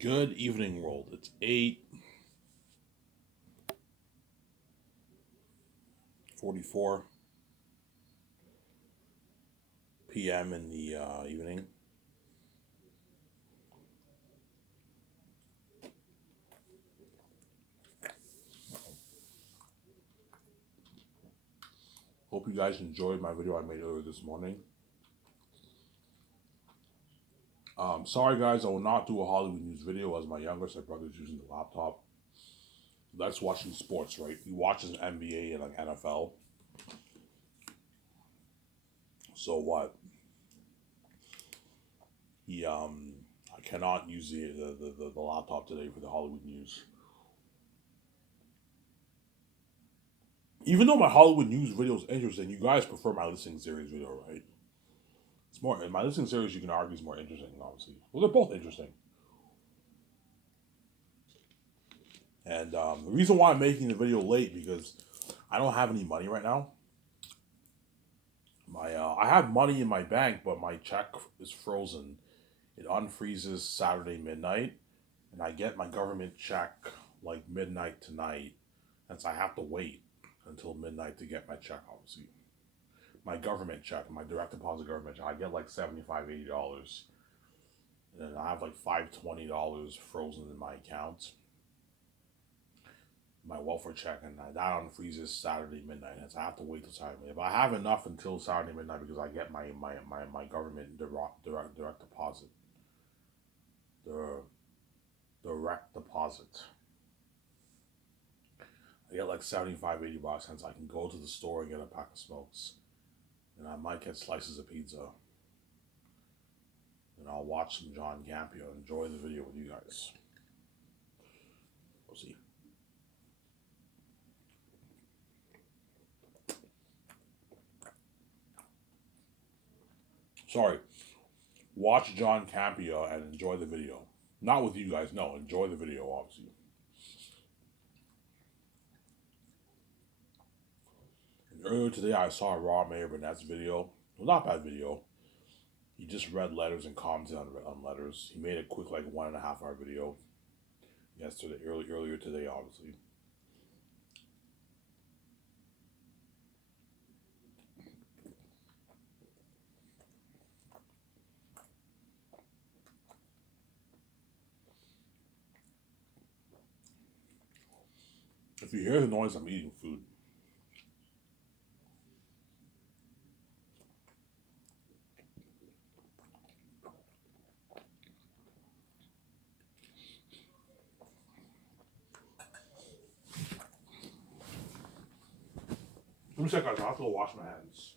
Good evening, world. It's 8:44 p.m. in the evening. Hope you guys enjoyed my video I made earlier this morning. Sorry, guys, I will not do a Hollywood news video as my youngest brother's using the laptop. That's watching sports, right? He watches NBA and like NFL. So what? He I cannot use the laptop today for the Hollywood news. Even though my Hollywood news video is interesting, you guys prefer my listening series video, right? It's more in my listening series. You can argue is more interesting, obviously. Well, they're both interesting. And the reason why I'm making the video late because I don't have any money right now. I have money in my bank, but my check is frozen. It unfreezes Saturday midnight, and I get my government check like midnight tonight. And so I have to wait until midnight to get my check. Obviously, my government check, my direct deposit government check, I get like $75, $80, and I have like $520 frozen in my account, my welfare check, and that unfreezes Saturday midnight. And so I have to wait till Saturday midnight. But I have enough until Saturday midnight because I get my government direct deposit. The direct deposit. I get like 75, $80, and so I can go to the store and get a pack of smokes. And I might get slices of pizza. And I'll watch some John Campea and enjoy the video with you guys. We'll see. Sorry. Watch John Campea and enjoy the video. Not with you guys, no. Enjoy the video, obviously. And earlier today, I saw Rob Mayer Burnett's video. Well, not bad video. He just read letters and commented on letters. He made a quick, like, 1.5 hour video yesterday, earlier today, obviously. If you hear the noise, I'm eating food. Let me check, guys. I have to go wash my hands.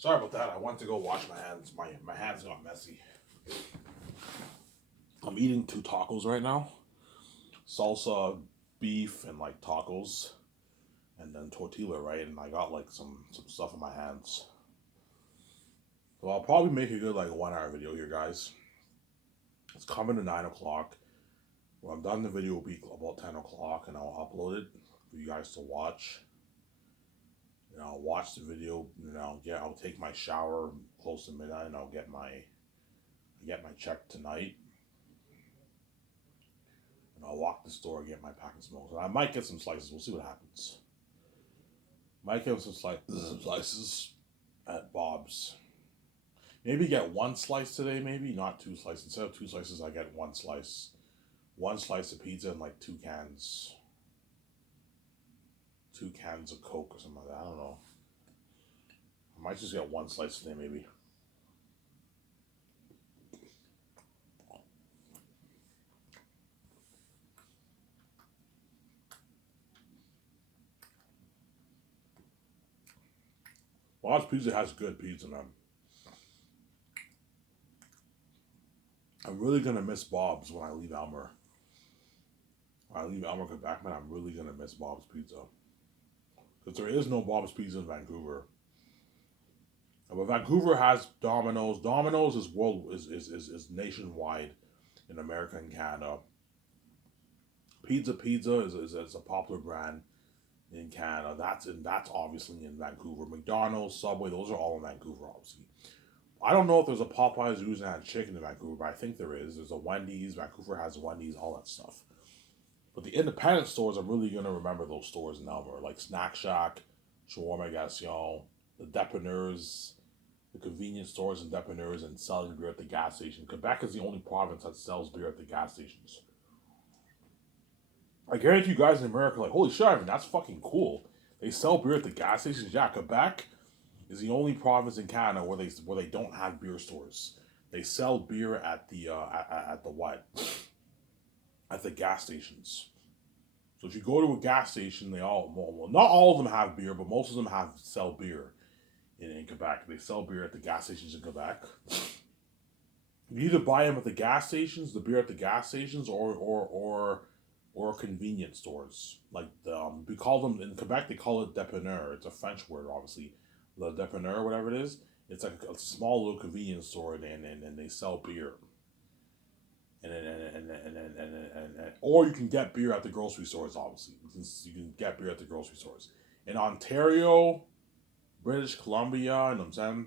Sorry about that. I went to go wash my hands. My hands got messy. I'm eating 2 tacos right now. Salsa, beef, and like tacos. And then tortilla, right? And I got like some stuff in my hands. So I'll probably make a good like 1 hour video here, guys. It's coming to 9 o'clock. When I'm done, the video will be about 10 o'clock, and I'll upload it for you guys to watch. And I'll watch the video, and I'll take my shower close to midnight, and I'll get my check tonight. And I'll walk to the store and get my pack of smokes. And I might get some slices. We'll see what happens. Might get some slices at Bob's. Maybe get 1 slice today, maybe not 2 slices. Instead of 2 slices, I get 1 slice. 1 slice of pizza and like 2 cans. 2 cans of Coke or something like that. I don't know. I might just get 1 slice today, maybe. Bob's Pizza has good pizza, man. I'm really gonna miss Bob's when I leave Elmer. When I leave Elmer, Quebec, man, I'm really gonna miss Bob's Pizza because there is no Bob's Pizza in Vancouver. But Vancouver has Domino's. Domino's is is nationwide in America and Canada. Pizza is a popular brand in Canada. That's obviously in Vancouver. McDonald's, Subway, those are all in Vancouver, obviously. I don't know if there's a Popeyes Louisiana Chicken in Vancouver, but I think there is. There's a Wendy's. Vancouver has Wendy's, all that stuff. But the independent stores, I'm really gonna remember those stores in Elmer, like Snack Shack, Shawarma Gation, the Depanneurs, the convenience stores and Depanneurs, and selling beer at the gas station. Quebec is the only province that sells beer at the gas stations. I guarantee you guys in America, like, holy shit, I mean, that's fucking cool. They sell beer at the gas stations. Yeah, Quebec is the only province in Canada where they don't have beer stores. They sell beer at the at the what? At the gas stations. So if you go to a gas station, they all well, not all of them have beer, but most of them have sell beer in Quebec. They sell beer at the gas stations in Quebec. You either buy them at the gas stations, the beer at the gas stations, or convenience stores. Like we call them in Quebec, they call it dépanneur. It's a French word, obviously. The dépanneur, whatever it is, it's like a small little convenience store, and they sell beer. Or you can get beer at the grocery stores. Obviously, you can get beer at the grocery stores in Ontario, British Columbia, and I'm saying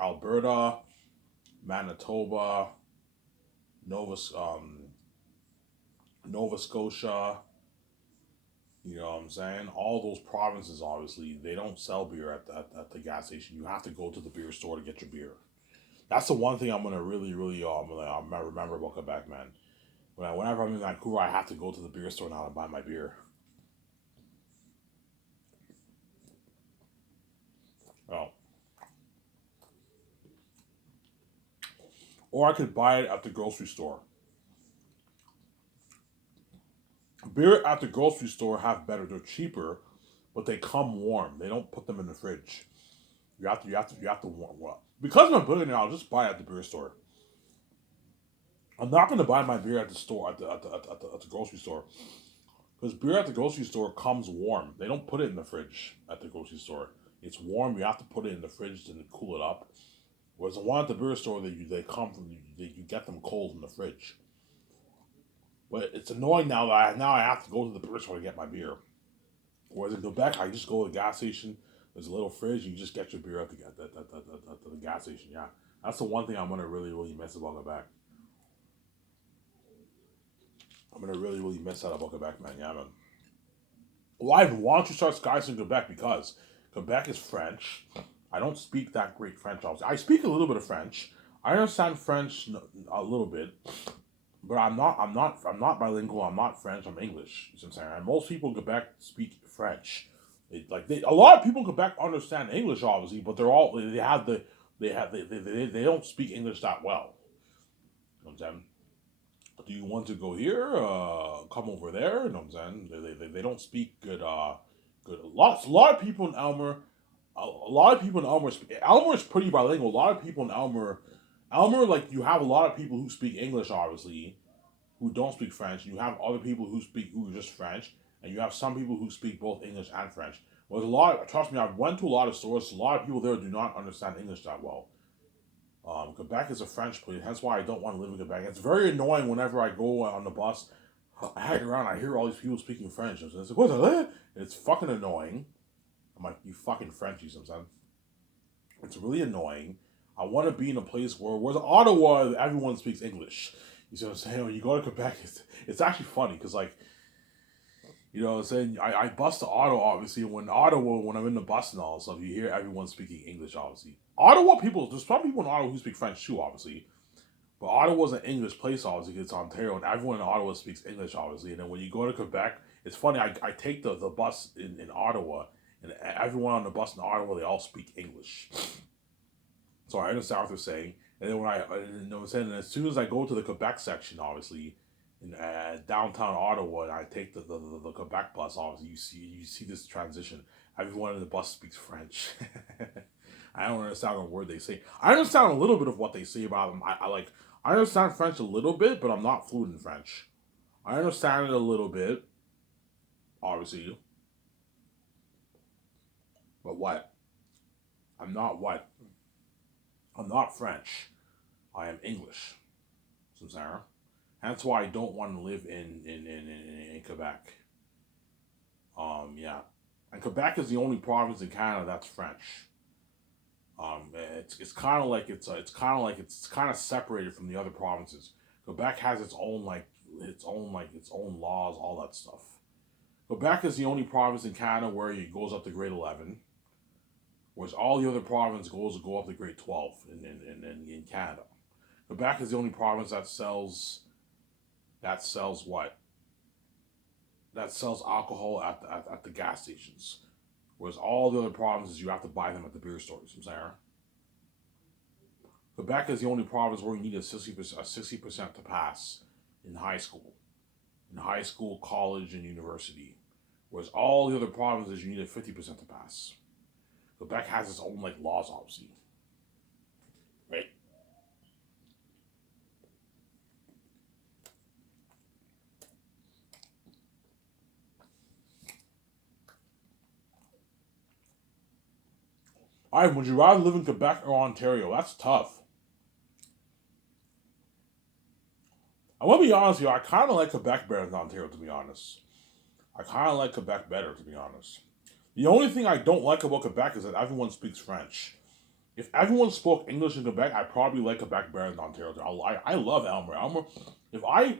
Alberta, Manitoba, Nova Nova Scotia. You know what I'm saying? All those provinces, obviously, they don't sell beer at the gas station. You have to go to the beer store to get your beer. That's the one thing I'm gonna really remember about Quebec, man. Whenever I'm in Vancouver, I have to go to the beer store now to buy my beer. Oh, or I could buy it at the grocery store. Beer at the grocery store have better. They're cheaper, but they come warm. They don't put them in the fridge. You have to warm well. Because I'm a billionaire, I'll just buy it at the beer store. I'm not gonna buy my beer at the store at the grocery store because beer at the grocery store comes warm. They don't put it in the fridge at the grocery store. It's warm. You have to put it in the fridge to cool it up. Whereas the one at the beer store, they come from you get them cold in the fridge. But it's annoying now I have to go to the beer store to get my beer. Whereas in Quebec, I just go to the gas station. There's a little fridge. You just get your beer at the gas station. Yeah, that's the one thing I'm gonna really miss about Quebec. I'm gonna really miss that about Quebec, man. Yeah, man. Why why don't you start skies in Quebec? Because Quebec is French. I don't speak that great French. Obviously. I speak a little bit of French. I understand French a little bit, but I'm not bilingual. I'm not French. I'm English. You know what I'm saying? And most people in Quebec speak French. A lot of people in Quebec understand English, obviously, but they don't speak English that well. You know what I'm saying? Do you want to go here? Come over there. You know what I'm saying? They don't speak good. Good. A lot of people in Elmer. A lot of people in Elmer. Elmer is pretty bilingual. A lot of people in Elmer, like you have a lot of people who speak English, obviously, who don't speak French. And you have other people who are just French, and you have some people who speak both English and French. Well, there's a lot. Trust me, I've went to a lot of stores. A lot of people there do not understand English that well. Quebec is a French place. That's why I don't want to live in Quebec. It's very annoying whenever I go on the bus. I hang around. I hear all these people speaking French. And it's like, what the hell? It's fucking annoying. I'm like, you fucking Frenchies, sometimes. It's really annoying. I want to be in a place where's Ottawa, everyone speaks English. You see what I'm saying? When you go to Quebec, it's actually funny because, like, you know what I'm saying? I bus to Ottawa, obviously. When I'm in the bus and all stuff, you hear everyone speaking English, obviously. Ottawa people, there's some people in Ottawa who speak French too, obviously. But Ottawa's an English place, obviously. It's Ontario, and everyone in Ottawa speaks English, obviously. And then when you go to Quebec, it's funny. I take the bus in Ottawa, and everyone on the bus in Ottawa, they all speak English. So I understand what they're saying. And then you know what I'm saying? And as soon as I go to the Quebec section, obviously, in downtown Ottawa, and I take the Quebec bus, obviously, you see this transition. Everyone in the bus speaks French. I don't understand a word they say. I understand a little bit of what they say about them. I like I understand French a little bit, but I'm not fluent in French. I understand it a little bit, obviously, but what? I'm not what? I'm not French. I am English, Sarah. That's why I don't want to live in Quebec. Yeah, and Quebec is the only province in Canada that's French. It's kind of like it's kind of separated from the other provinces. Quebec has its own laws, all that stuff. Quebec is the only province in Canada where it goes up to grade 11, whereas all the other provinces go up to grade 12 in Canada. Quebec is the only province that sells what? That sells alcohol at the gas stations. Whereas all the other provinces, you have to buy them at the beer stores. I'm saying. Quebec is the only province where you need a 60% to pass in high school. In high school, college, and university. Whereas all the other provinces, you need a 50% to pass. Quebec has its own like laws, obviously. Right? Alright, would you rather live in Quebec or Ontario? That's tough. I want to be honest with you, I kind of like Quebec better than Ontario, to be honest. I kind of like Quebec better, to be honest. The only thing I don't like about Quebec is that everyone speaks French. If everyone spoke English in Quebec, I probably like Quebec better than Ontario. I love Elmer. If I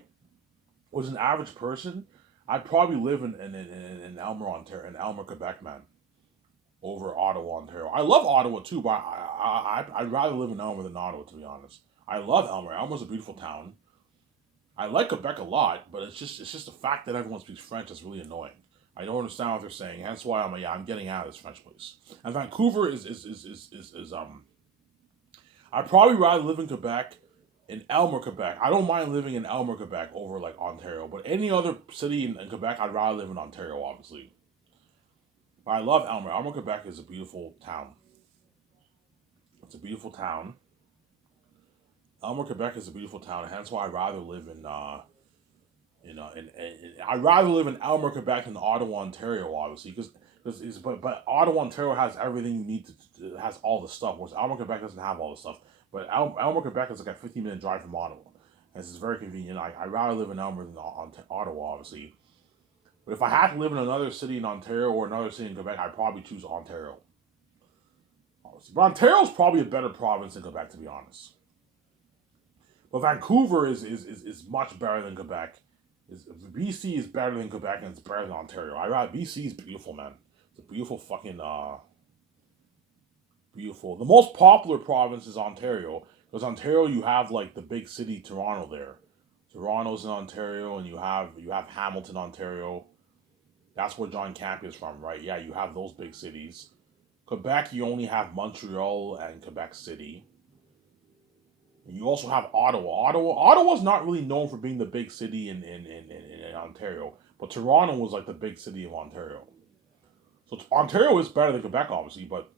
was an average person, I'd probably live in Elmer, Ontario, in Elmer, Quebec, man, over Ottawa, Ontario. I love Ottawa too, but I'd rather live in Elmer than Ottawa, to be honest. I love Elmer. Elmer's a beautiful town. I like Quebec a lot, but it's just the fact that everyone speaks French that's really annoying. I don't understand what they're saying. That's why I'm getting out of this French place. And Vancouver is. I'd probably rather live in Quebec, in Elmer, Quebec. I don't mind living in Elmer, Quebec over like Ontario, but any other city in Quebec, I'd rather live in Ontario, obviously. But I love Elmer. Elmer, Quebec is a beautiful town. It's a beautiful town. Elmer, Quebec is a beautiful town, and hence why I'd rather live I'd rather live in Elmer, Quebec than Ottawa, Ontario, obviously, but Ottawa, Ontario has everything you need to has all the stuff, whereas Elmer, Quebec doesn't have all the stuff. But Elmer, Quebec is like a 15-minute drive from Ottawa, and this is very convenient. I'd rather live in Elmer than Ottawa, obviously. But if I had to live in another city in Ontario or another city in Quebec, I'd probably choose Ontario, obviously. But Ontario's probably a better province than Quebec, to be honest. But Vancouver is much better than Quebec. BC is better than Quebec and it's better than Ontario. BC is beautiful, man. It's a beautiful fucking beautiful. The most popular province is Ontario because Ontario you have like the big city Toronto there. Toronto's in Ontario and you have Hamilton, Ontario. That's where John Campea is from, right? Yeah, you have those big cities. Quebec, you only have Montreal and Quebec City. You also have Ottawa. Ottawa's not really known for being the big city in Ontario, but Toronto was like the big city of Ontario. So Ontario is better than Quebec, obviously, but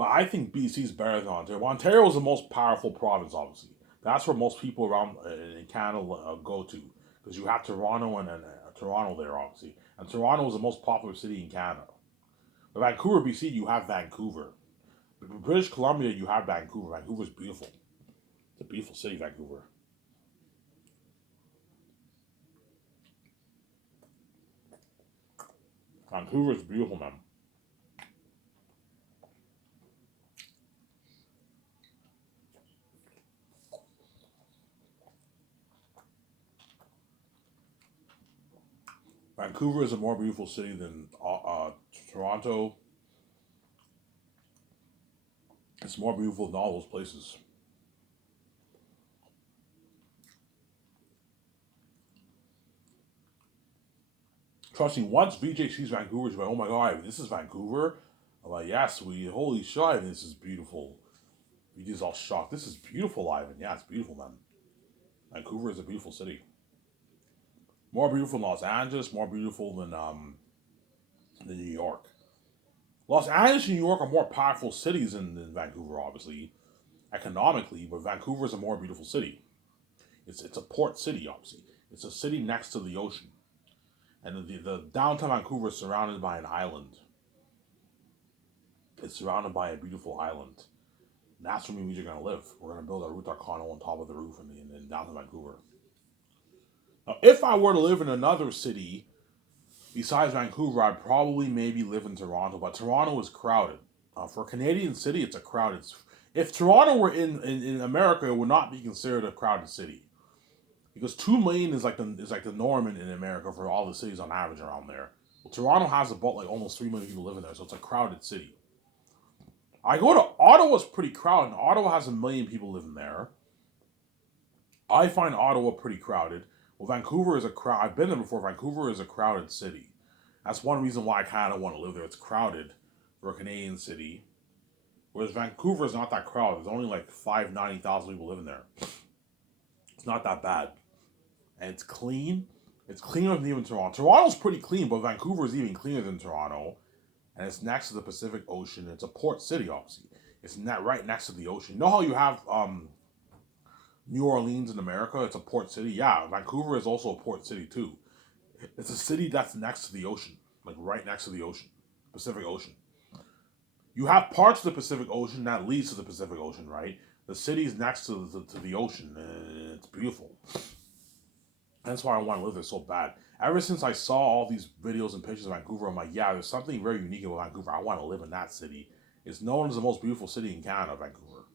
I think BC is better than Ontario. Ontario is the most powerful province, obviously. That's where most people around in Canada go to because you have Toronto and Toronto there, obviously, and Toronto is the most popular city in Canada. But Vancouver, BC, you have Vancouver. British Columbia, you have Vancouver. Vancouver's beautiful. It's a beautiful city, Vancouver. Vancouver's beautiful, man. Vancouver is a more beautiful city than Toronto. It's more beautiful than all those places. Trust me, once VJ sees Vancouver, she's like, oh my god, this is Vancouver? I'm like, yeah, sweetie, holy shit, this is beautiful. VJ's all shocked. This is beautiful, Ivan. Yeah, it's beautiful, man. Vancouver is a beautiful city. More beautiful than Los Angeles, more beautiful than New York. Los Angeles and New York are more powerful cities than Vancouver, obviously. economically, but Vancouver is a more beautiful city. It's a port city, obviously. It's a city next to the ocean, and the downtown Vancouver is surrounded by an island. It's surrounded by a beautiful island. And that's where me and Weege are gonna live. We're gonna build a rooftop condo on top of the roof in downtown Vancouver. Now, if I were to live in another city besides Vancouver, I'd probably maybe live in Toronto. But Toronto is crowded. For a Canadian city, it's a crowded. If Toronto were in America, it would not be considered a crowded city because 2 million is like the norm in America for all the cities on average around there. Well, Toronto has about like almost 3 million people living there, so it's a crowded city. I go to Ottawa's pretty crowded. And Ottawa has 1 million people living there. I find Ottawa pretty crowded. Well, Vancouver is a crowd. I've been there before. Vancouver is a crowded city. That's one reason why I kind of want to live there. It's crowded for a Canadian city, whereas Vancouver is not that crowded. There's only like 590,000 people living there. It's not that bad, and it's clean. It's cleaner than even Toronto. Toronto's pretty clean, but Vancouver is even cleaner than Toronto, and it's next to the Pacific Ocean. It's a port city, obviously. It's not right next to the ocean. You know how you have New Orleans in America? It's a port city. Yeah, Vancouver is also a port city too. It's a city that's next to the ocean, like right next to the ocean, Pacific Ocean. You have parts of the Pacific Ocean that leads to the Pacific Ocean, right? The city's next to the ocean, and it's beautiful. That's why I want to live there so bad. Ever since I saw all these videos and pictures of Vancouver, I'm like, yeah, there's something very unique about Vancouver. I want to live in that city. It's known as the most beautiful city in Canada, Vancouver.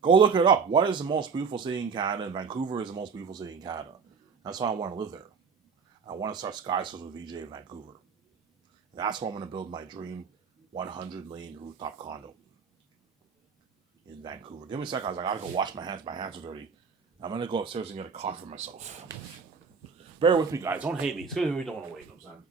Go look it up. What is the most beautiful city in Canada? And Vancouver is the most beautiful city in Canada. That's why I want to live there. I want to start Skystars with VJ in Vancouver. And that's where I'm going to build my dream 100 million rooftop condo in Vancouver. Give me a second, guys. I gotta go wash my hands. My hands are dirty. I'm gonna go upstairs and get a coffee for myself. Bear with me, guys. Don't hate me. It's good if we don't want to wait. You know what I'm saying?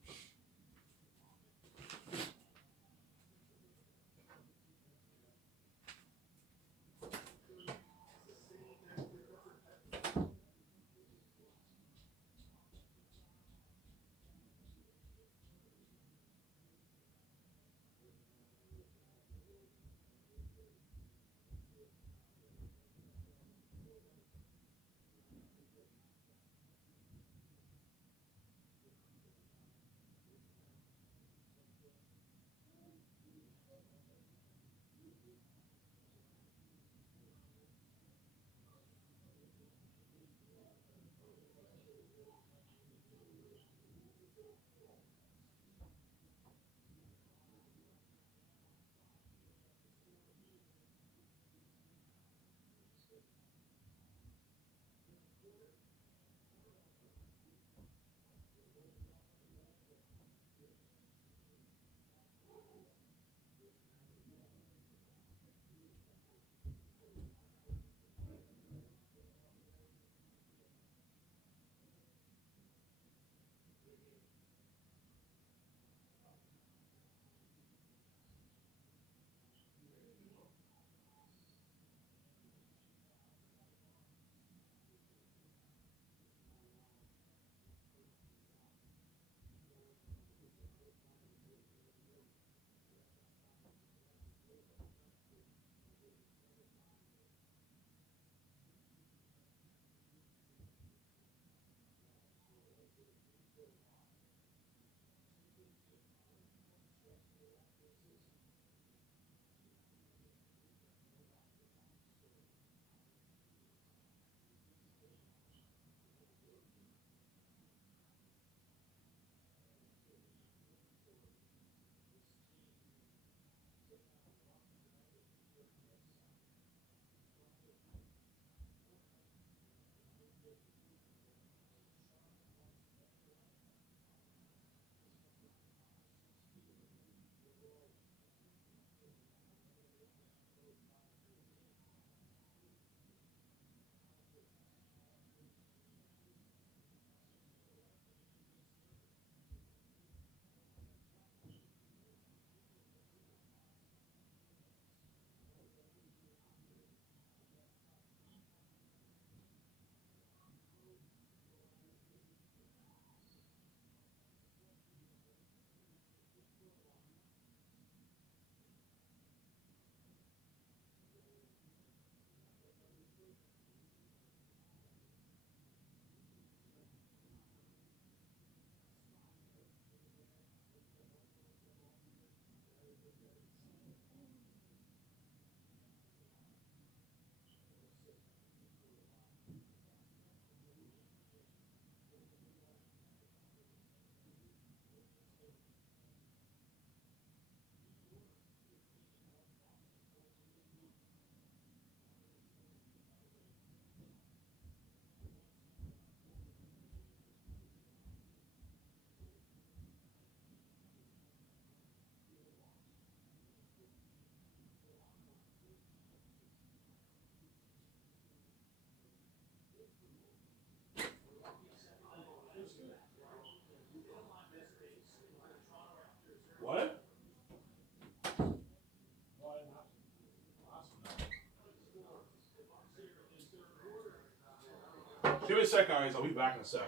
Give me a sec, guys. I'll be back in a sec.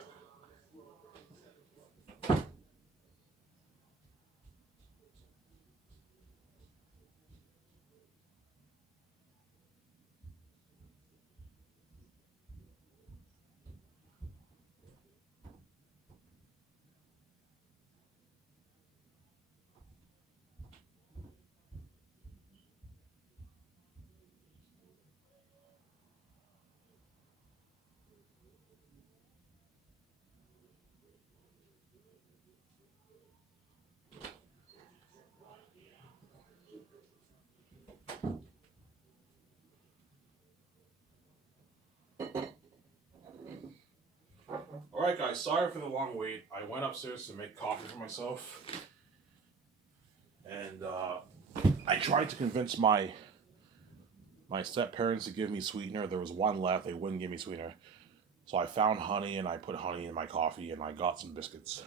Alright, guys, sorry for the long wait. I went upstairs to make coffee for myself. And I tried to convince my step parents to give me sweetener. There was one left, they wouldn't give me sweetener. So I found honey and I put honey in my coffee and I got some biscuits.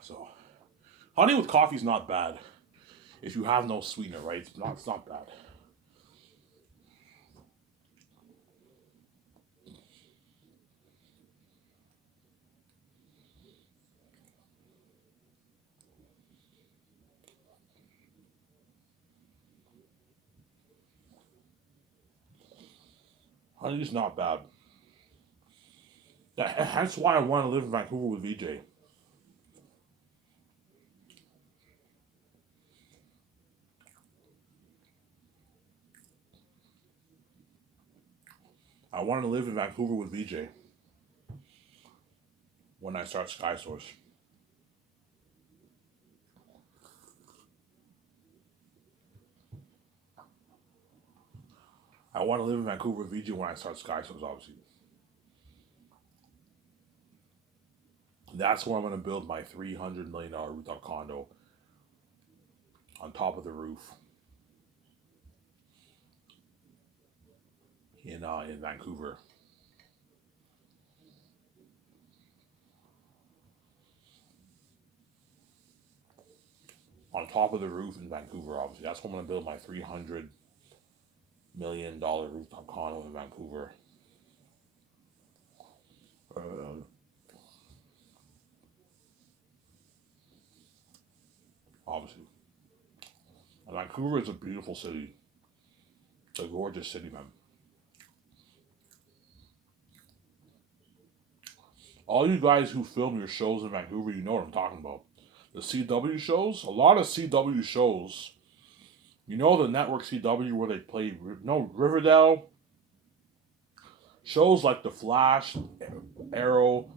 So, honey with coffee is not bad. If you have no sweetener, right? It's not bad. Honey is not bad. That's why I want to live in Vancouver with VJ. I want to live in Vancouver with VJ when I start SkySource. I want to live in Vancouver with VJ when I start SkySource, obviously. That's where I'm going to build my $300 million rooftop condo on top of the roof in Vancouver. On top of the roof in Vancouver, obviously. That's where I'm going to build my $300 million rooftop condo in Vancouver. Obviously. And Vancouver is a beautiful city. It's a gorgeous city, man. All you guys who film your shows in Vancouver, you know what I'm talking about. The CW shows, a lot of CW shows, you know the network CW where they play, Riverdale, shows like The Flash, Arrow,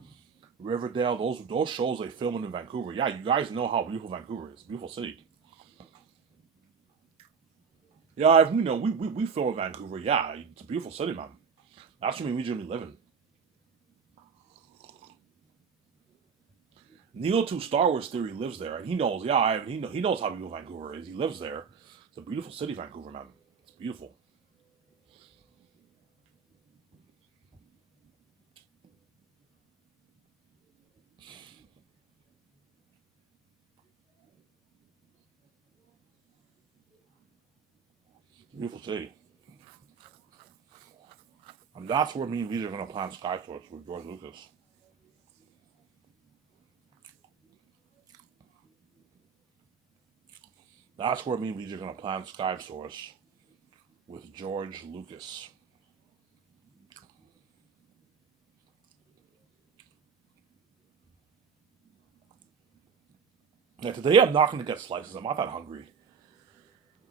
Riverdale, those shows they film in Vancouver. Yeah, you guys know how beautiful Vancouver is. Beautiful city. Yeah, we film in Vancouver. Yeah, it's a beautiful city, man. That's where we usually living. Neil to Star Wars Theory lives there, and he knows. Yeah, he knows how beautiful Vancouver is. He lives there. It's a beautiful city, Vancouver, man. It's beautiful. Beautiful city. And that's where me and Visa are going to plan SkySource with George Lucas. That's where me and Visa are going to plan SkySource with George Lucas. Now, today I'm not going to get slices. I'm not that hungry.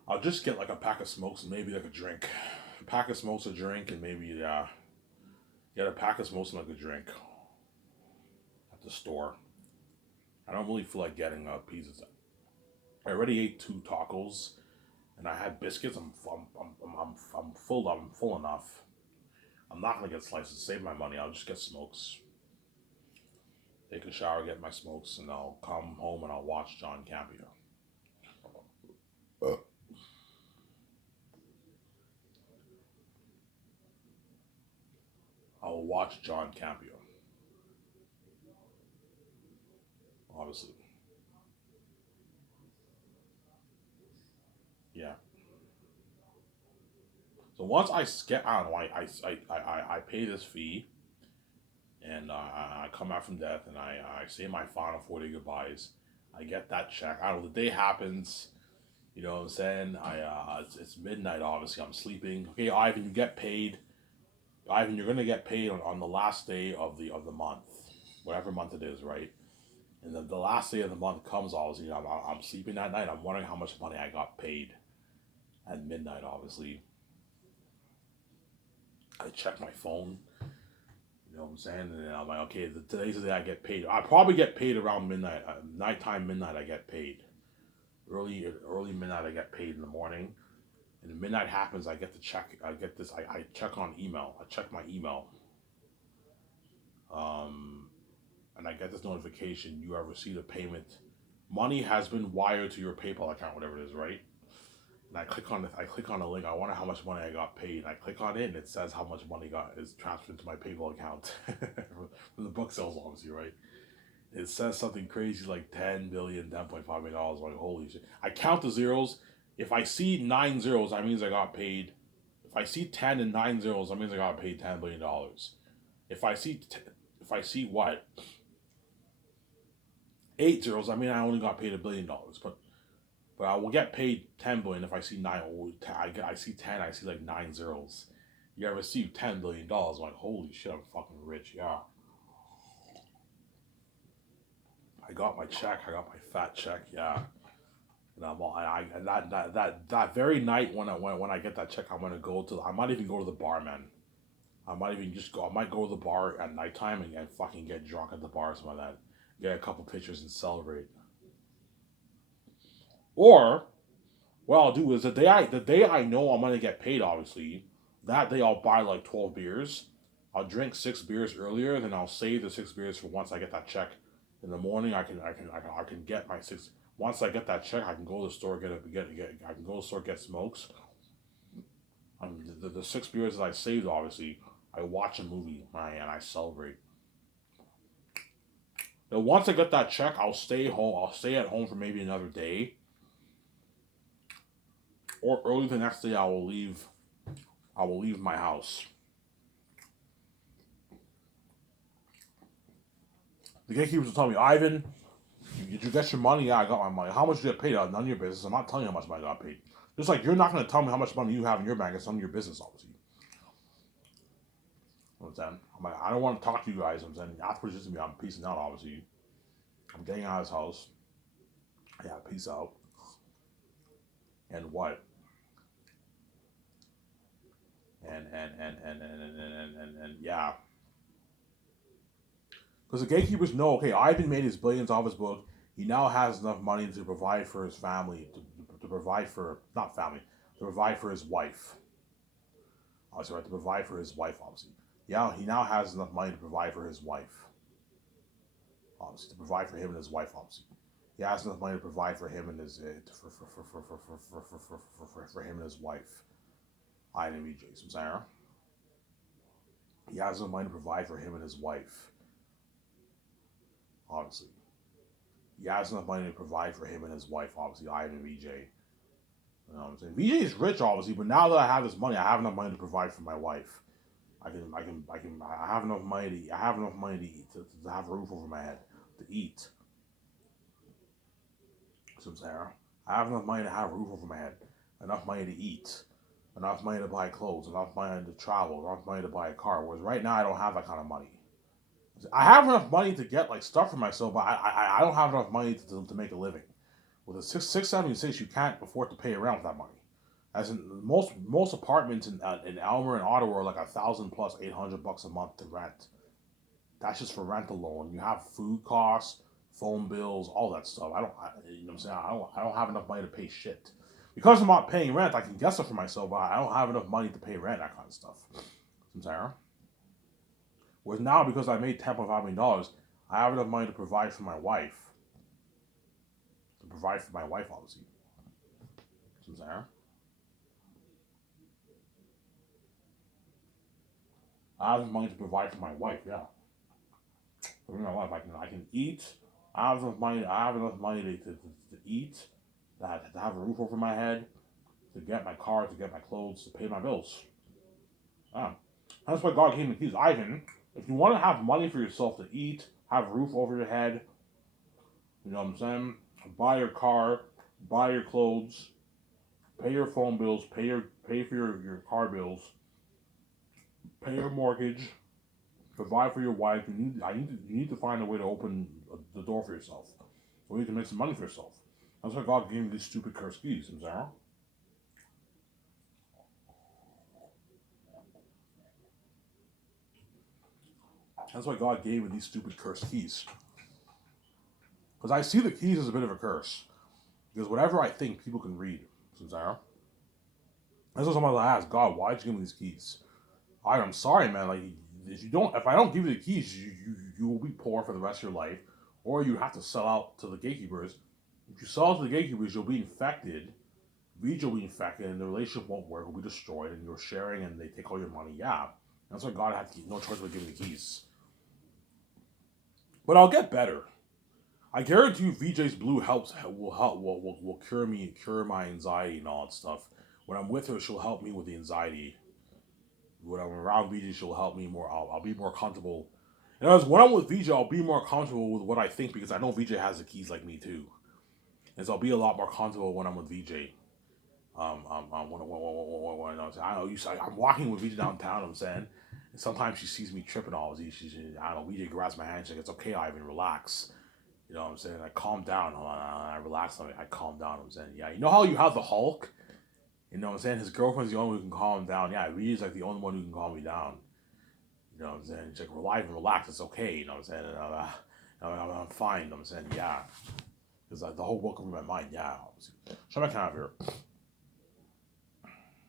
I'll just get like a pack of smokes and maybe like a drink. A pack of smokes, a drink, and maybe, get a pack of smokes and like a drink at the store. I don't really feel like getting pizzas. I already ate 2 tacos, and I had biscuits. I'm full. I'm full enough. I'm not gonna get slices. Save my money. I'll just get smokes. Take a shower, get my smokes, and I'll come home and I'll watch John Campea. Uh, I'll watch John Campea. Obviously, yeah. So once I get, I don't know, I pay this fee, and I come out from death, and I say my final 40 goodbyes. I get that check. I don't know, the day happens. You know what I'm saying? It's midnight. Obviously, I'm sleeping. Okay, Ivan, you get paid. Ivan, you're gonna get paid on the last day of the month, whatever month it is, right? And the last day of the month comes. Obviously, I'm sleeping that night. I'm wondering how much money I got paid at midnight. Obviously, I check my phone. You know what I'm saying? And then I'm like, okay, today's the day I get paid. I probably get paid around midnight, nighttime, midnight. I get paid. Early midnight. I get paid in the morning. And the midnight happens. I get the check. I get this. I check on email. I check my email. Um, and I get this notification. You have received a payment. Money has been wired to your PayPal account, whatever it is, right? And I click on it. I click on the link. I wonder how much money I got paid. I click on it, and it says how much money is transferred to my PayPal account from the book sales, obviously, right? It says something crazy like 10 billion, $10.5 million. Like, holy shit! I count the zeros. If I see 9 zeros, that means I got paid. If I see 10 and 9 zeros, that means I got paid $10 billion. If I see if I see what 8 zeros, I mean I only got paid $1 billion. But I will get paid 10 billion if I see nine. I see 10. I see like 9 zeros. You ever see $10 billion? I'm like, holy shit, I'm fucking rich. Yeah. I got my check. I got my fat check. Yeah. And I'm all, and that very night when I get that check, I'm gonna go to. I might even go to the bar, man. I might even just go. I might go to the bar at nighttime and fucking get drunk at the bar or something like that. Get a couple pictures and celebrate. Or what I'll do is the day I know I'm gonna get paid, obviously, that day I'll buy like 12 beers. I'll drink 6 beers earlier, then I'll save the 6 beers for once I get that check. In the morning, I can get my six. Once I get that check, I can go to the store get I can go to the store get smokes. The 6 beers that I saved, obviously, I watch a movie, and I celebrate. Then once I get that check, I'll stay home. I'll stay at home for maybe another day, or early the next day I will leave. I will leave my house. The gatekeepers will tell me, Ivan, did you get your money? Yeah, I got my money. How much did you get paid? None of your business. I'm not telling you how much money I got paid. Just like you're not going to tell me how much money you have in your bank. It's none of your business, obviously. You know what I'm saying? I'm like, I don't want to talk to you guys. I'm saying afterwards, just me. I'm peacing out, obviously. I'm getting out of his house. Yeah, peace out. And what? And yeah. Because the gatekeepers know, okay, Ivan made his billions off his book. He now has enough money to provide for his family, to provide for, not family, to provide for his wife. Obviously, right, to provide for his wife, obviously. Yeah, he now has enough money to provide for his wife. Obviously, to provide for him and his wife, obviously. He has enough money to provide for him and his for him and his wife. INME Jason Sarah. He has enough money to provide for him and his wife. Obviously, he has enough money to provide for him and his wife. Obviously, Ivan VJ. You know what I'm saying? VJ is rich, obviously, but now that I have this money, I have enough money to provide for my wife. I have enough money to eat. I have enough money to eat, to have a roof over my head, to eat. So Sarah, I have enough money to have a roof over my head, enough money to eat, enough money to buy clothes, enough money to travel, enough money to buy a car. Whereas right now, I don't have that kind of money. I have enough money to get like stuff for myself, but I don't have enough money to make a living. With a 676, you can't afford to pay around with that money. As in most apartments in Elmer and Ottawa are like 1,000 plus $800 a month to rent. That's just for rent alone. You have food costs, phone bills, all that stuff. You know what I'm saying? I don't have enough money to pay shit. Because I'm not paying rent, I can get stuff for myself, but I don't have enough money to pay rent, that kind of stuff. I'm saying? Whereas now, because I made $10.5 million, I have enough money to provide for my wife. To provide for my wife, obviously. I'm saying? I have enough money to provide for my wife, yeah. For my wife, I can eat. I have enough money. I have enough money to eat, to have a roof over my head, to get my car, to get my clothes, to pay my bills. That's why God gave me keys. Ivan, if you want to have money for yourself to eat, have a roof over your head, you know what I'm saying? Buy your car, buy your clothes, pay your phone bills, pay for your car bills, pay your mortgage, provide for your wife. You need to find a way to open the door for yourself. So you can make some money for yourself. That's why God gave me these stupid cursed keys, Sarah. That's why God gave me these stupid cursed keys. Because I see the keys as a bit of a curse. Because whatever I think, people can read, Sarah. That's what somebody asked God, why'd you give me these keys? I'm sorry, man. Like, if I don't give you the keys, you will be poor for the rest of your life, or you have to sell out to the gatekeepers. If you sell out to the gatekeepers, you'll be infected. Vij will be infected, and the relationship won't work. Will be destroyed, and you're sharing, and they take all your money. Yeah, that's why God had no choice but giving the keys. But I'll get better. I guarantee you, VJ's Blue will cure my anxiety and all that stuff. When I'm with her, she'll help me with the anxiety. When I'm around VJ, she'll help me more. I'll be more comfortable. And as when I'm with VJ, I'll be more comfortable with what I think because I know VJ has the keys like me too, and so I'll be a lot more comfortable when I'm with VJ. When I know I'm walking with VJ downtown. I'm saying, and sometimes she sees me tripping all. I don't know. VJ grabs my hand. She's like, "It's okay, Ivan. Relax." You know what I'm saying? I calm down. I relax. I calm down. I'm saying, yeah. You know how you have the Hulk? You know what I'm saying? His girlfriend's the only one who can calm him down. Yeah, VJ's like the only one who can calm me down. You know what I'm saying? She's like, relax. It's okay. You know what I'm saying? I'm fine. You know what I'm saying? Yeah. Because the whole world comes in my mind. Yeah. Shut my camera here.